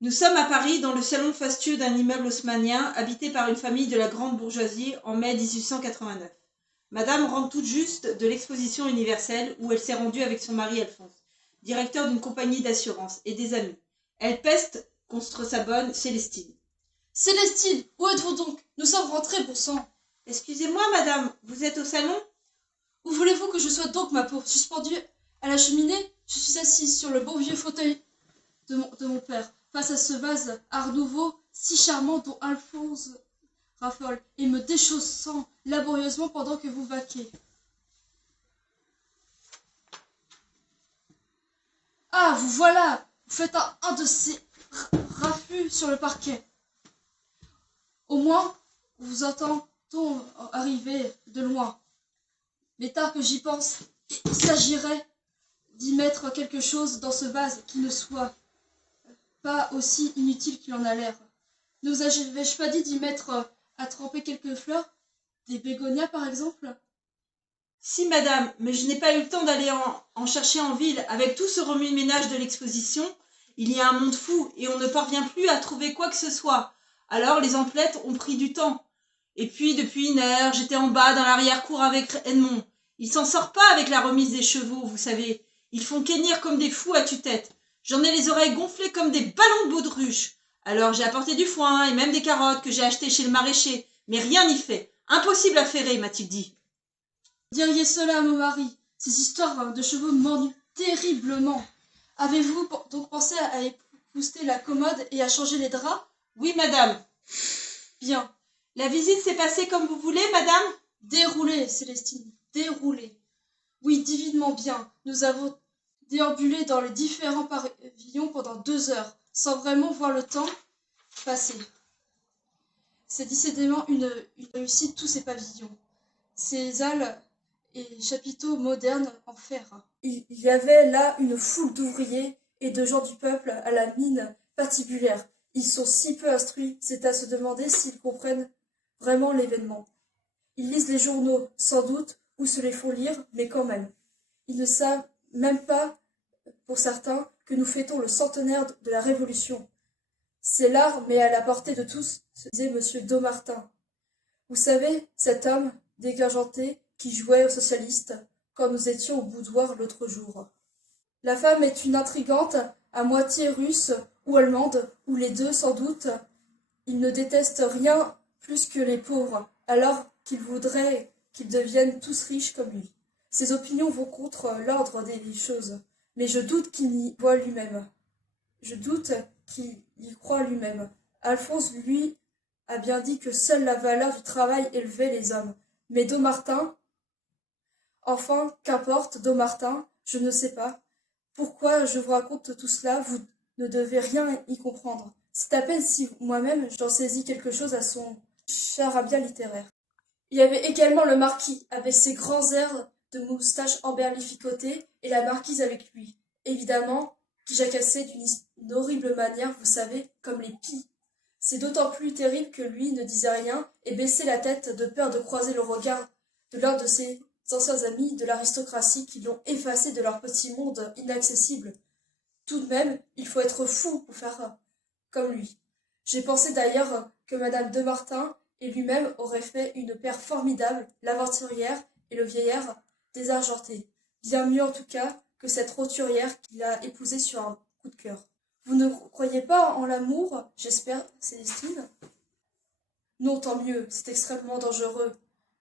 Nous sommes à Paris, dans le salon fastueux d'un immeuble haussmannien, habité par une famille de la grande bourgeoisie en mai 1889. Madame rentre toute juste de l'exposition universelle où elle s'est rendue avec son mari Alphonse, directeur d'une compagnie d'assurance, et des amis. Elle peste contre sa bonne Célestine. Célestine, où êtes-vous donc? Nous sommes rentrés, bon sang. Excusez-moi, madame, vous êtes au salon? Où voulez-vous que je sois donc, ma pauvre? Suspendue à la cheminée? Je suis assise sur le beau vieux fauteuil de mon père, face à ce vase art nouveau si charmant dont Alphonse raffole, et me déchaussant laborieusement pendant que vous vaquez. Ah, vous voilà! Vous faites un de ces raffus sur le parquet. Au moins, vous entend-on arriver de loin. Mais tard que j'y pense, il s'agirait d'y mettre quelque chose dans ce vase qui ne soit pas aussi inutile qu'il en a l'air. Ne vous avais-je pas dit d'y mettre à tremper quelques fleurs? Des bégonias, par exemple? Si, madame, mais je n'ai pas eu le temps d'aller en chercher en ville. Avec tout ce remue-ménage de l'exposition, il y a un monde fou et on ne parvient plus à trouver quoi que ce soit. Alors les emplettes ont pris du temps. Et puis, depuis une heure, j'étais en bas dans l'arrière-cour avec Edmond. Il s'en sort pas avec la remise des chevaux, vous savez. Ils font quénir comme des fous à tue-tête. J'en ai les oreilles gonflées comme des ballons de baudruche. Alors j'ai apporté du foin et même des carottes que j'ai achetées chez le maraîcher. Mais rien n'y fait. Impossible à ferrer, m'a-t-il dit. Diriez cela à mon mari. Ces histoires de chevaux m'ennuient terriblement. Avez-vous donc pensé à épouster la commode et à changer les draps? Oui, madame. Bien. La visite s'est passée comme vous voulez, madame? Déroulez, Célestine, déroulez. Oui, divinement bien. Nous avons déambulé dans les différents pavillons pendant 2 heures, sans vraiment voir le temps passer. C'est décidément une réussite, tous ces pavillons. Ces halles et chapiteaux modernes en fer. Il y avait là une foule d'ouvriers et de gens du peuple à la mine patibulaire. Ils sont si peu instruits, c'est à se demander s'ils comprennent vraiment l'événement. Ils lisent les journaux, sans doute, ou se les font lire, mais quand même. Ils ne savent même pas, pour certains, que nous fêtons le centenaire de la Révolution. C'est l'art, mais à la portée de tous, se disait M. Daumartin. Vous savez, cet homme, déglingenté, qui jouait aux socialistes, quand nous étions au boudoir l'autre jour. La femme est une intrigante, à moitié russe ou allemande, ou les deux sans doute. Il ne déteste rien plus que les pauvres, alors qu'il voudrait qu'ils deviennent tous riches comme lui. Ses opinions vont contre l'ordre des choses, mais je doute qu'il y voit lui-même. Je doute qu'il y croit lui-même. Alphonse, lui, a bien dit que seule la valeur du travail élevait les hommes. Mais Daumartin, enfin, qu'importe, Daumartin, je ne sais pas. Pourquoi je vous raconte tout cela, vous ne devez rien y comprendre. C'est à peine si moi-même j'en saisis quelque chose à son charabia littéraire. Il y avait également le marquis, avec ses grands airs de moustache emberlificotée, et la marquise avec lui, évidemment, qui jacassait d'une horrible manière, vous savez, comme les pies. C'est d'autant plus terrible que lui ne disait rien et baissait la tête de peur de croiser le regard de l'un de ses anciens amis de l'aristocratie qui l'ont effacé de leur petit monde inaccessible. Tout de même, il faut être fou pour faire comme lui. J'ai pensé d'ailleurs que madame de Martin et lui-même auraient fait une paire formidable, l'aventurière et le vieillard désargenté. Bien mieux en tout cas que cette roturière qu'il a épousée sur un coup de cœur. Vous ne croyez pas en l'amour, j'espère, Célestine? Non, tant mieux, c'est extrêmement dangereux.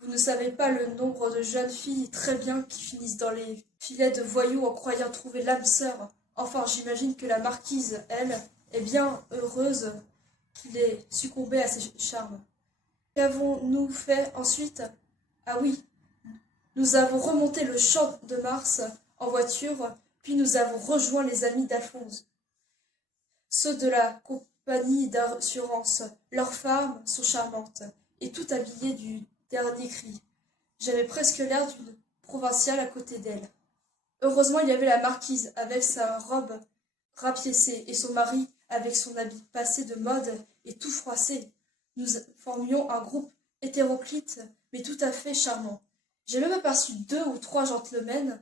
Vous ne savez pas le nombre de jeunes filles très bien qui finissent dans les filets de voyous en croyant trouver l'âme sœur. Enfin, j'imagine que la marquise, elle, est bien heureuse qu'il ait succombé à ses charmes. Qu'avons-nous fait ensuite? Ah oui, nous avons remonté le champ de Mars en voiture, puis nous avons rejoint les amis d'Alphonse. Ceux de la compagnie d'assurance, leurs femmes sont charmantes, et toutes habillées du dernier cri. J'avais presque l'air d'une provinciale à côté d'elle. Heureusement, il y avait la marquise, avec sa robe rapiécée, et son mari, avec son habit passé de mode et tout froissé. Nous formions un groupe hétéroclite, mais tout à fait charmant. J'ai même aperçu 2 ou 3 gentlemen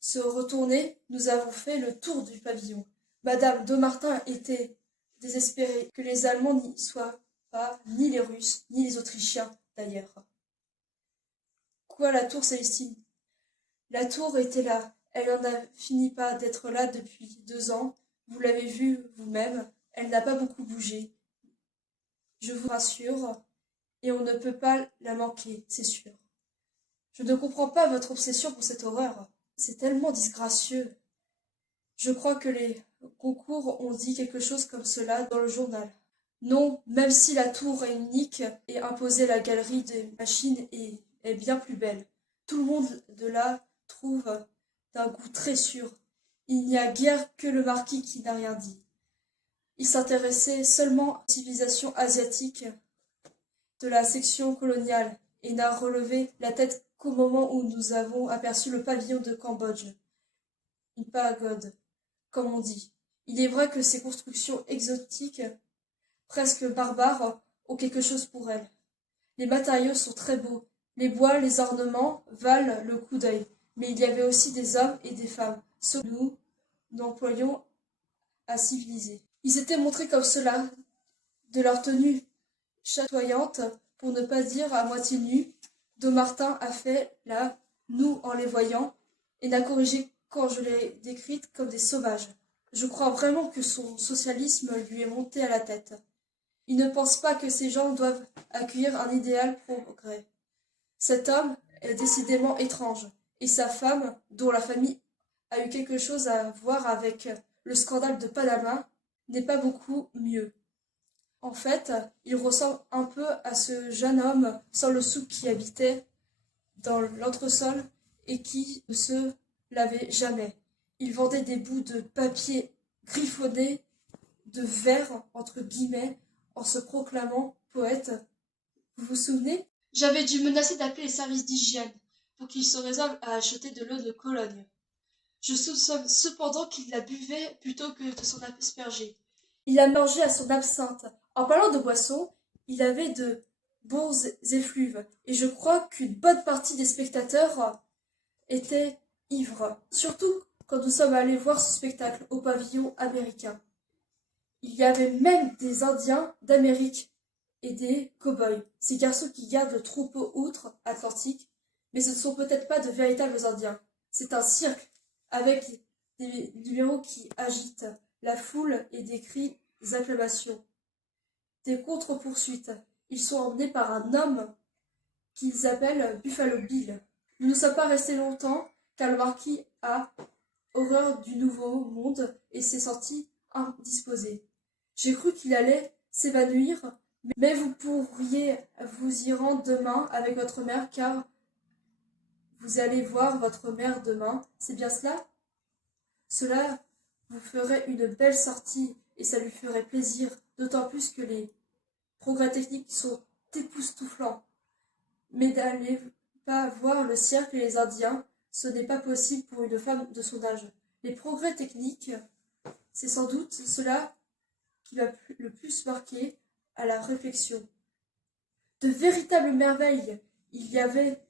se retourner. Nous avons fait le tour du pavillon. Madame Daumartin était désespéré que les Allemands n'y soient pas, ni les Russes, ni les Autrichiens d'ailleurs. Quoi, la tour, Célestine? La tour était là. Elle n'en a fini pas d'être là depuis 2 ans. Vous l'avez vu vous-même. Elle n'a pas beaucoup bougé. Je vous rassure. Et on ne peut pas la manquer, c'est sûr. Je ne comprends pas votre obsession pour cette horreur. C'est tellement disgracieux. Je crois que les concours ont dit quelque chose comme cela dans le journal. Non, même si la tour est unique et imposée, la galerie des machines est bien plus belle. Tout le monde de là trouve d'un goût très sûr. Il n'y a guère que le marquis qui n'a rien dit. Il s'intéressait seulement aux civilisations asiatiques de la section coloniale et n'a relevé la tête qu'au moment où nous avons aperçu le pavillon de Cambodge. Une pagode, comme on dit. Il est vrai que ces constructions exotiques, presque barbares, ont quelque chose pour elles. Les matériaux sont très beaux. Les bois, les ornements valent le coup d'œil. Mais il y avait aussi des hommes et des femmes, ceux que nous n'employons à civiliser. Ils s'étaient montrés comme cela, de leur tenue chatoyante, pour ne pas dire à moitié nue, dont Martin a fait là, nous en les voyant, et n'a corrigé quand je l'ai décrite comme des sauvages. Je crois vraiment que son socialisme lui est monté à la tête. Il ne pense pas que ces gens doivent accueillir un idéal progrès. Cet homme est décidément étrange, et sa femme, dont la famille a eu quelque chose à voir avec le scandale de Panama, n'est pas beaucoup mieux. En fait, il ressemble un peu à ce jeune homme sans le sou qui habitait dans l'entresol et qui ne se lavait jamais. Il vendait des bouts de papier griffonnés de verre, entre guillemets, en se proclamant poète. Vous vous souvenez? J'avais dû menacer d'appeler les services d'hygiène pour qu'ils se résolvent à acheter de l'eau de Cologne. Je soupçonne cependant qu'il la buvait plutôt que de s'en asperger. Il a mangé à son absinthe. En parlant de boissons, il avait de bons effluves, et je crois qu'une bonne partie des spectateurs étaient ivres, surtout quand nous sommes allés voir ce spectacle au pavillon américain. Il y avait même des Indiens d'Amérique et des cow-boys, ces garçons qui gardent le troupeau outre-Atlantique, mais ce ne sont peut-être pas de véritables Indiens. C'est un cirque, avec des numéros qui agitent la foule et des cris d'acclamation. Des contre-poursuites. Ils sont emmenés par un homme qu'ils appellent Buffalo Bill. Nous ne sommes pas restés longtemps, car le marquis a horreur du nouveau monde et s'est senti indisposé. J'ai cru qu'il allait s'évanouir, mais vous pourriez vous y rendre demain avec votre mère, car vous allez voir votre mère demain, c'est bien cela? Cela vous ferait une belle sortie et ça lui ferait plaisir, d'autant plus que les progrès techniques sont époustouflants. Mais n'allez pas voir le cirque et les Indiens, ce n'est pas possible pour une femme de son âge. Les progrès techniques, c'est sans doute cela qui m'a le plus marqué à la réflexion. De véritables merveilles. Il y avait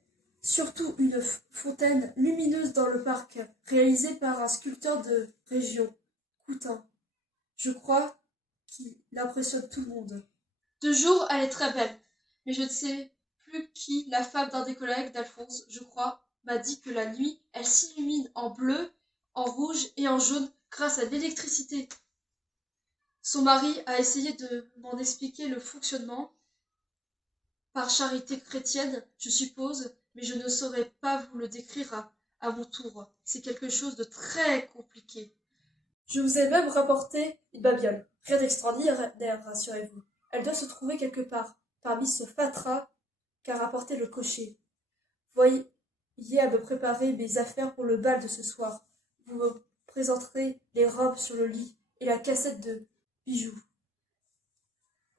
surtout une fontaine lumineuse dans le parc, réalisée par un sculpteur de région, Coutin. Je crois qu'il impressionne tout le monde. De jour, elle est très belle, mais je ne sais plus qui, la femme d'un des collègues d'Alphonse, je crois, m'a dit que la nuit, elle s'illumine en bleu, en rouge et en jaune grâce à l'électricité. Son mari a essayé de m'en expliquer le fonctionnement, par charité chrétienne, je suppose, mais je ne saurais pas vous le décrire à mon tour. C'est quelque chose de très compliqué. Je vous ai même rapporté une babiole. Rien d'extraordinaire, rassurez-vous. Elle doit se trouver quelque part, parmi ce fatras qu'a rapporté le cocher. Voyez à me préparer mes affaires pour le bal de ce soir. Vous me présenterez les robes sur le lit et la cassette de bijoux.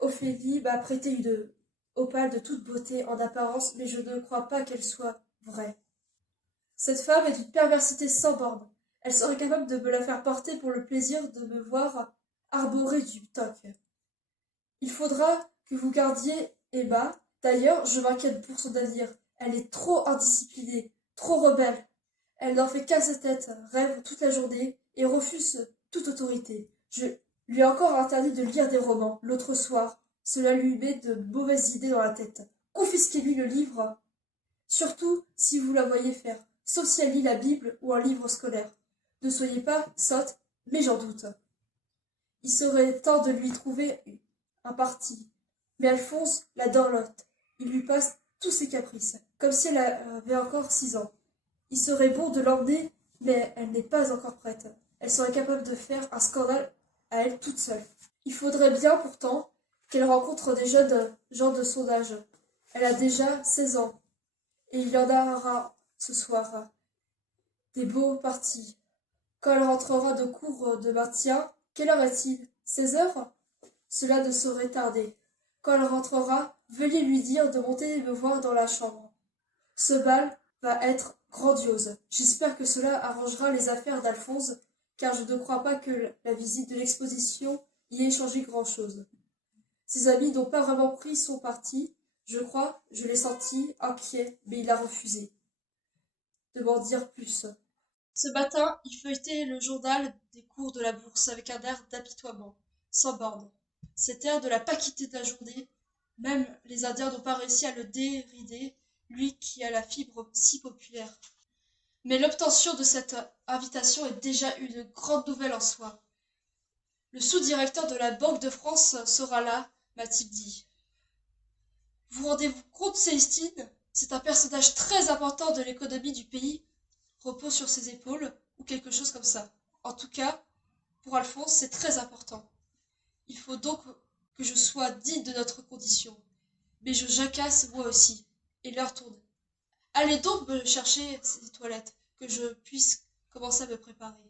Ophélie m'a prêté une opale de toute beauté en apparence, mais je ne crois pas qu'elle soit vraie. Cette femme est d'une perversité sans borne. Elle serait capable de me la faire porter pour le plaisir de me voir arborer du toc. Il faudra que vous gardiez Emma. D'ailleurs, je m'inquiète pour son avenir. Elle est trop indisciplinée, trop rebelle. Elle n'en fait qu'à sa tête, rêve toute la journée et refuse toute autorité. Je Lui a encore interdit de lire des romans. L'autre soir, cela lui met de mauvaises idées dans la tête. Confisquez-lui le livre, surtout si vous la voyez faire, sauf si elle lit la Bible ou un livre scolaire. Ne soyez pas sotte, mais j'en doute. Il serait temps de lui trouver un parti. Mais Alphonse la dorlote. Il lui passe tous ses caprices, comme si elle avait encore 6 ans. Il serait bon de l'emmener, mais elle n'est pas encore prête. Elle serait capable de faire un scandale à elle toute seule. Il faudrait bien pourtant qu'elle rencontre des jeunes gens de son âge. Elle a déjà 16 ans, et il y en aura ce soir. Des beaux partis. Quand elle rentrera de cours de maintien, quelle heure est-il? 16 heures? Cela ne saurait tarder. Quand elle rentrera, veuillez lui dire de monter me voir dans la chambre. Ce bal va être grandiose. J'espère que cela arrangera les affaires d'Alphonse, car je ne crois pas que la visite de l'exposition y ait changé grand-chose. Ses amis n'ont pas vraiment pris son parti. Je crois, je l'ai senti inquiet, mais il a refusé de m'en dire plus. Ce matin, il feuilletait le journal des cours de la bourse avec un air d'apitoiement, sans borne. Cet air de la pas quitté de la journée, même les Indiens n'ont pas réussi à le dérider, lui qui a la fibre si populaire. Mais l'obtention de cette invitation est déjà une grande nouvelle en soi. Le sous-directeur de la Banque de France sera là, m'a-t-il dit. Vous rendez-vous compte, Célestine? C'est un personnage très important de l'économie du pays, repose sur ses épaules, ou quelque chose comme ça. En tout cas, pour Alphonse, c'est très important. Il faut donc que je sois digne de notre condition. Mais je jacasse moi aussi, et l'heure tourne. Allez donc me chercher ces toilettes, que je puisse commencer à me préparer.